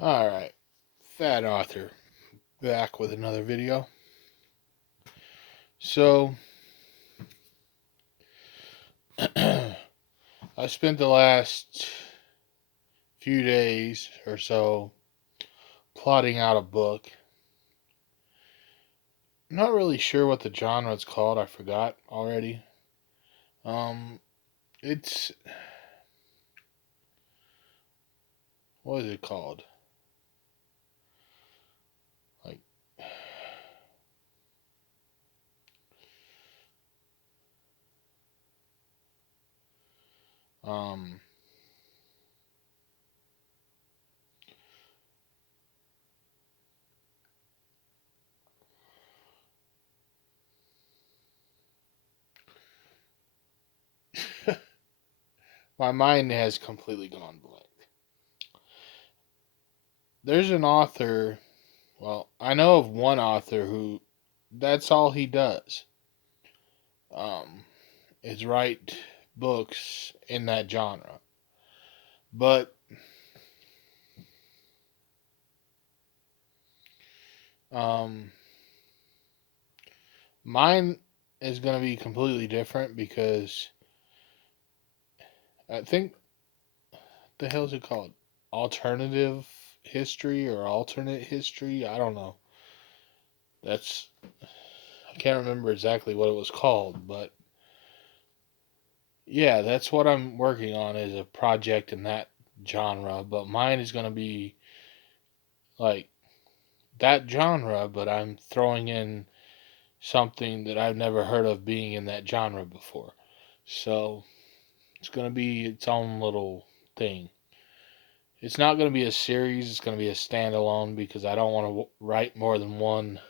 Alright, Fat Author back with another video. So, I spent the last few days or so plotting out a book. Not really sure what the genre is called, I forgot already. Um, it's, what is it called? Like, um, my mind has completely gone blank. There's an author, well, I know of one author who that's all he does. Um, is write books in that genre. But um, mine is going to be completely different because I think the hell is it called? Alternative history or alternate history? I don't know. That's I can't remember exactly what it was called, but yeah, that's what I'm working on is a project in that genre. But mine is going to be like that genre, but I'm throwing in something that I've never heard of being in that genre before. So it's going to be its own little thing. It's not going to be a series, it's going to be a standalone because I don't want to write more than one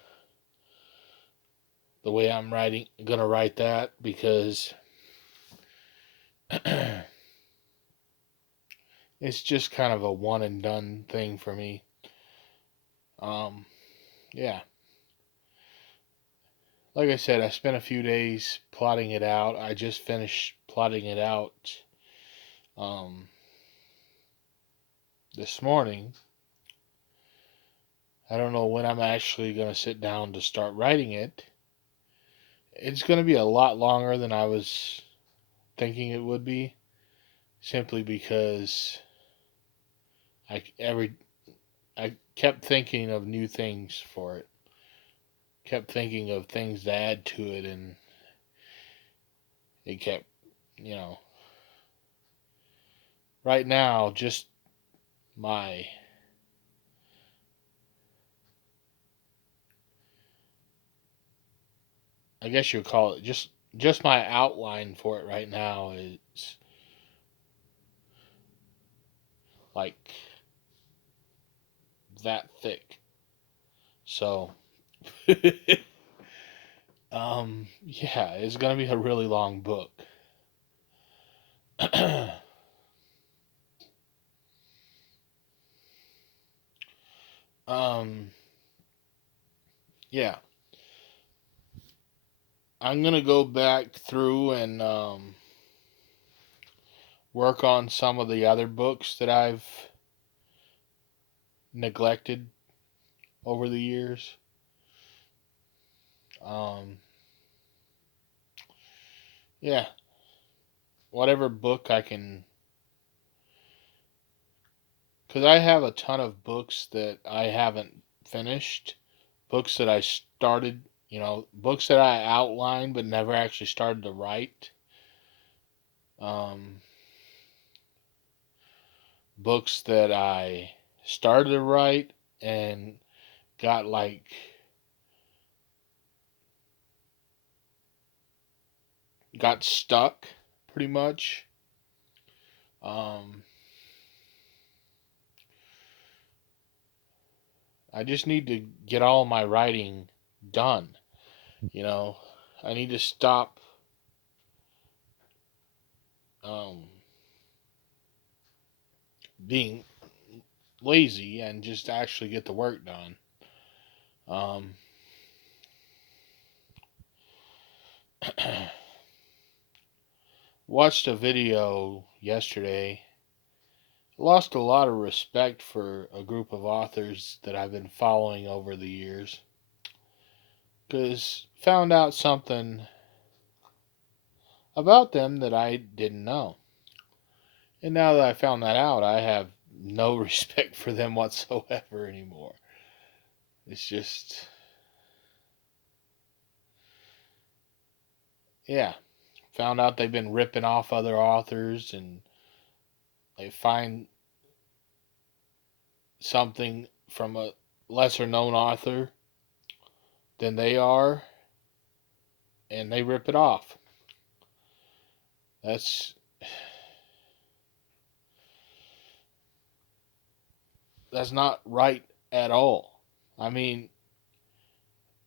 the way I'm going to write that because it's just kind of a one and done thing for me. Um, yeah. Like I said, I spent a few days plotting it out. I just finished plotting it out um, this morning. I don't know when I'm actually going to sit down to start writing it. It's going to be a lot longer than I was thinking it would be, simply because I every I kept thinking of new things for it. Kept thinking of things to add to it, and it kept, you know. Right now, just my, I guess you would call it just my outline for it right now is like that thick. So, yeah, it's gonna be a really long book. um, yeah, I'm gonna go back through and work on some of the other books that I've neglected over the years. Um, yeah, whatever book I can, because I have a ton of books that I haven't finished, books that I started, books that I outlined but never actually started to write. Um, Books that I started to write and got got stuck pretty much. Um, I just need to get all my writing done. You know, I need to stop um, being lazy and just actually get the work done. Um, Watched a video yesterday lost a lot of respect for a group of authors that I've been following over the years because found out something about them that I didn't know. And now that I found that out, I have no respect for them whatsoever anymore. It's just, yeah. Found out they've been ripping off other authors and they find something from a lesser known author than they are and they rip it off. That's that's not right at all. I mean,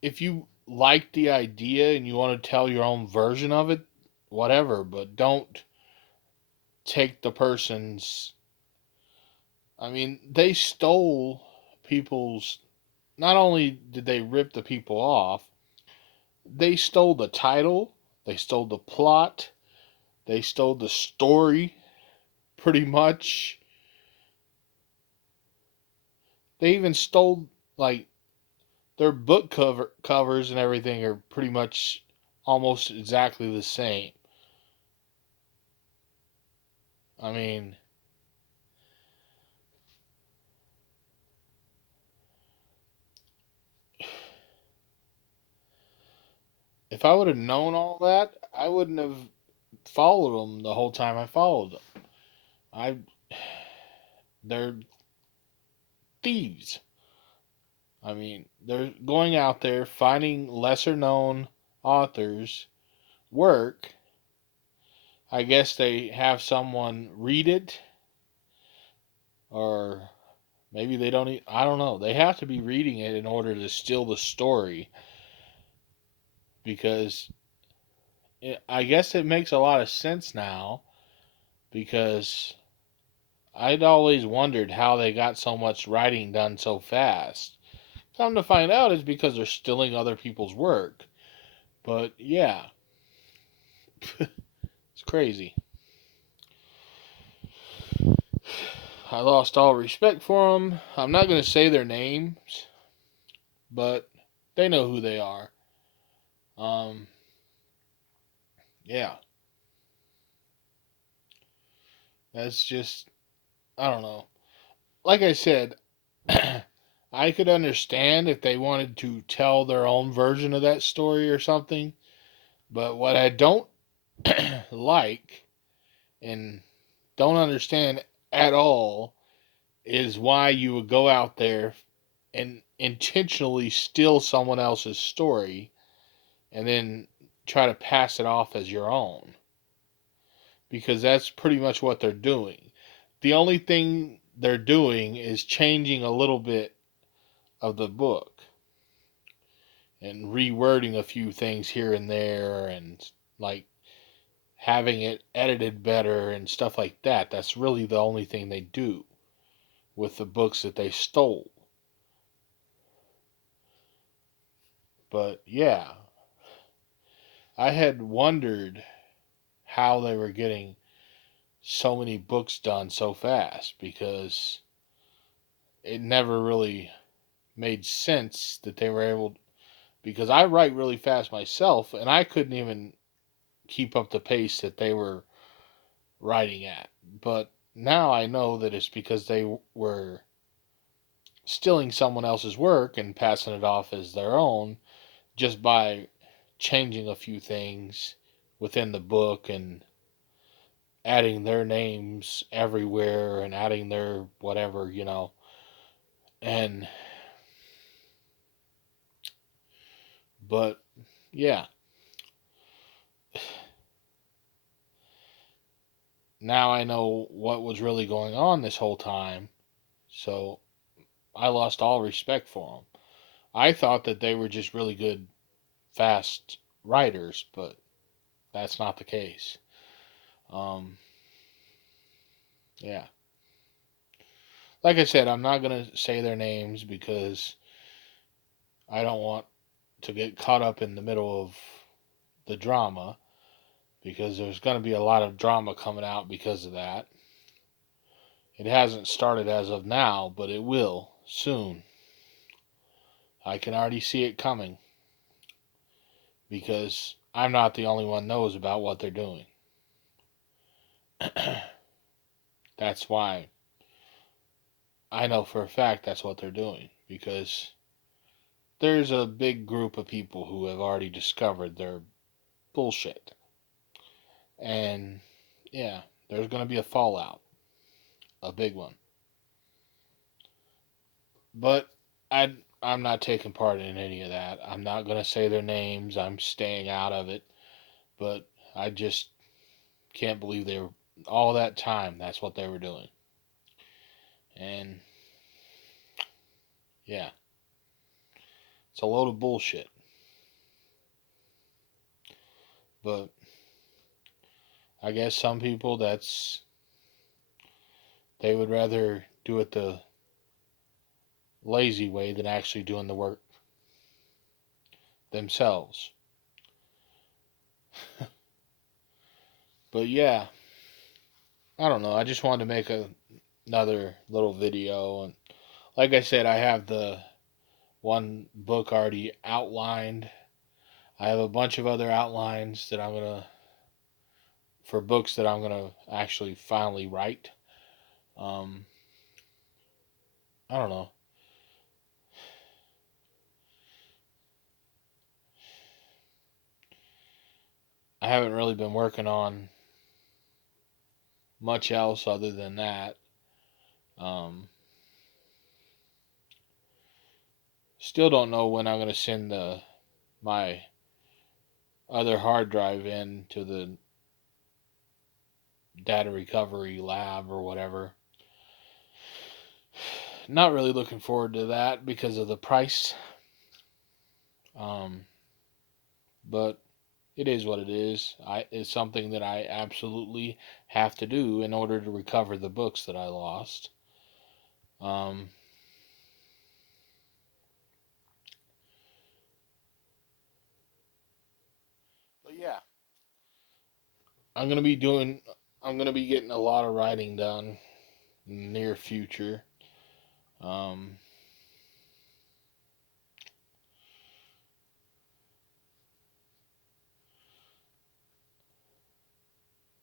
if you like the idea and you want to tell your own version of it, whatever, but don't take the person's. I mean, they stole people's. Not only did they rip the people off, they stole the title, they stole the plot, they stole the story, pretty much. They even stole, like, their book covers and everything are pretty much almost exactly the same. I mean, if I would have known all that, I wouldn't have followed them the whole time I followed them. I they're thieves. I mean, they're going out there finding lesser known authors work. I guess they have someone read it or maybe they don't I don't know. They have to be reading it in order to steal the story because I guess it makes a lot of sense now because I'd always wondered how they got so much writing done so fast. Come to find out, it's because they're stealing other people's work. But yeah, it's crazy. I lost all respect for them. I'm not going to say their names, but they know who they are. Um, yeah, that's just, I don't know. Like I said, I could understand if they wanted to tell their own version of that story or something, but what I don't like and don't understand at all is why you would go out there and intentionally steal someone else's story and then try to pass it off as your own. Because that's pretty much what they're doing. The only thing they're doing is changing a little bit of the book and rewording a few things here and there and like having it edited better and stuff like that. That's really the only thing they do with the books that they stole. But yeah, I had wondered how they were getting so many books done so fast because it never really made sense that they were able because I write really fast myself and I couldn't even keep up the pace that they were writing at. But now I know that it's because they were stealing someone else's work and passing it off as their own just by changing a few things within the book and adding their names everywhere and adding their whatever. And but yeah, now I know what was really going on this whole time. So I lost all respect for them. I thought that they were just really good, fast writers, but that's not the case. Um, yeah. Like I said, I'm not going to say their names because I don't want to get caught up in the middle of the drama because there's going to be a lot of drama coming out because of that. It hasn't started as of now, but it will soon. I can already see it coming because I'm not the only one knows about what they're doing. That's why I know for a fact that's what they're doing, because there's a big group of people who have already discovered their bullshit. And yeah, there's going to be a fallout, a big one. But I I'm not taking part in any of that. I'm not going to say their names. I'm staying out of it. But I just can't believe they were all that time. That's what they were doing. And yeah, it's a load of bullshit. But I guess some people they would rather do it the lazy way than actually doing the work themselves. But yeah, I don't know. I just wanted to make another little video, and like I said, I have the one book already outlined. I have a bunch of other outlines that I'm gonna for books that I'm gonna actually finally write. Um, I don't know. I haven't really been working on much else other than that. Um, Still don't know when I'm gonna send my other hard drive in to the data recovery lab or whatever. Not really looking forward to that because of the price. Um, but it is what it is. It's something that I absolutely have to do in order to recover the books that I lost. Um, but yeah, I'm gonna be doing. I'm gonna be getting a lot of writing done in the near future. Um,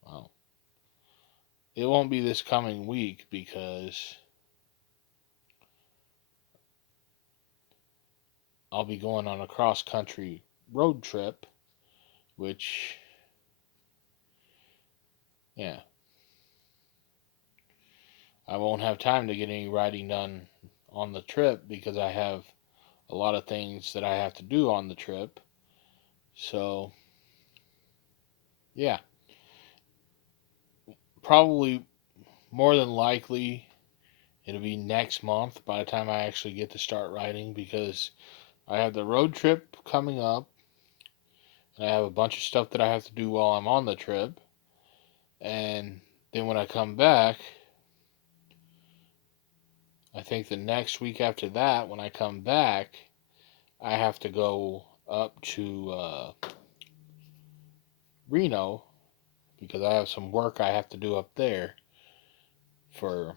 well, it won't be this coming week because I'll be going on a cross country road trip, which, yeah, I won't have time to get any writing done on the trip because I have a lot of things that I have to do on the trip. So, yeah, probably more than likely it'll be next month by the time I actually get to start writing because I have the road trip coming up and I have a bunch of stuff that I have to do while I'm on the trip. And then when I come back, I think the next week after that, when I come back, I have to go up to Reno because I have some work I have to do up there for,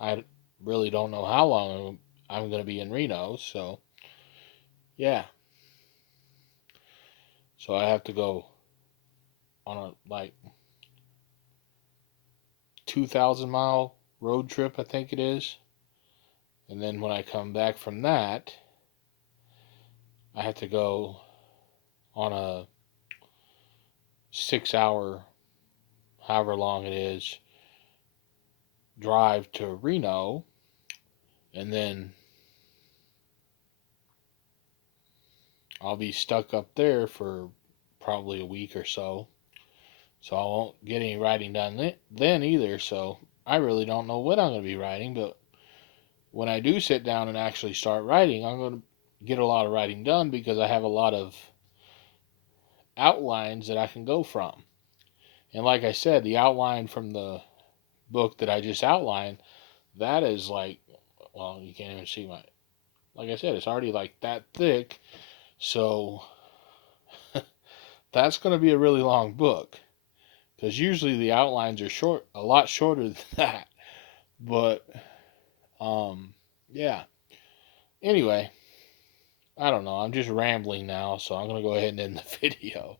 I really don't know how long I'm going to be in Reno. So, yeah. So I have to go on a like 2,000-mile road trip, I think it is. And then when I come back from that, I have to go on a 6 hour, however long it is, drive to Reno. And then I'll be stuck up there for probably a week or so. So I won't get any writing done then either. So I really don't know what I'm going to be writing. But when I do sit down and actually start writing, I'm going to get a lot of writing done because I have a lot of outlines that I can go from. And like I said, the outline from the book that I just outlined, that is like, well, you can't even see my, like I said, it's already like that thick. So that's going to be a really long book. because usually the outlines are short, a lot shorter than that. But yeah. Anyway, I don't know. I'm just rambling now, so I'm gonna go ahead and end the video.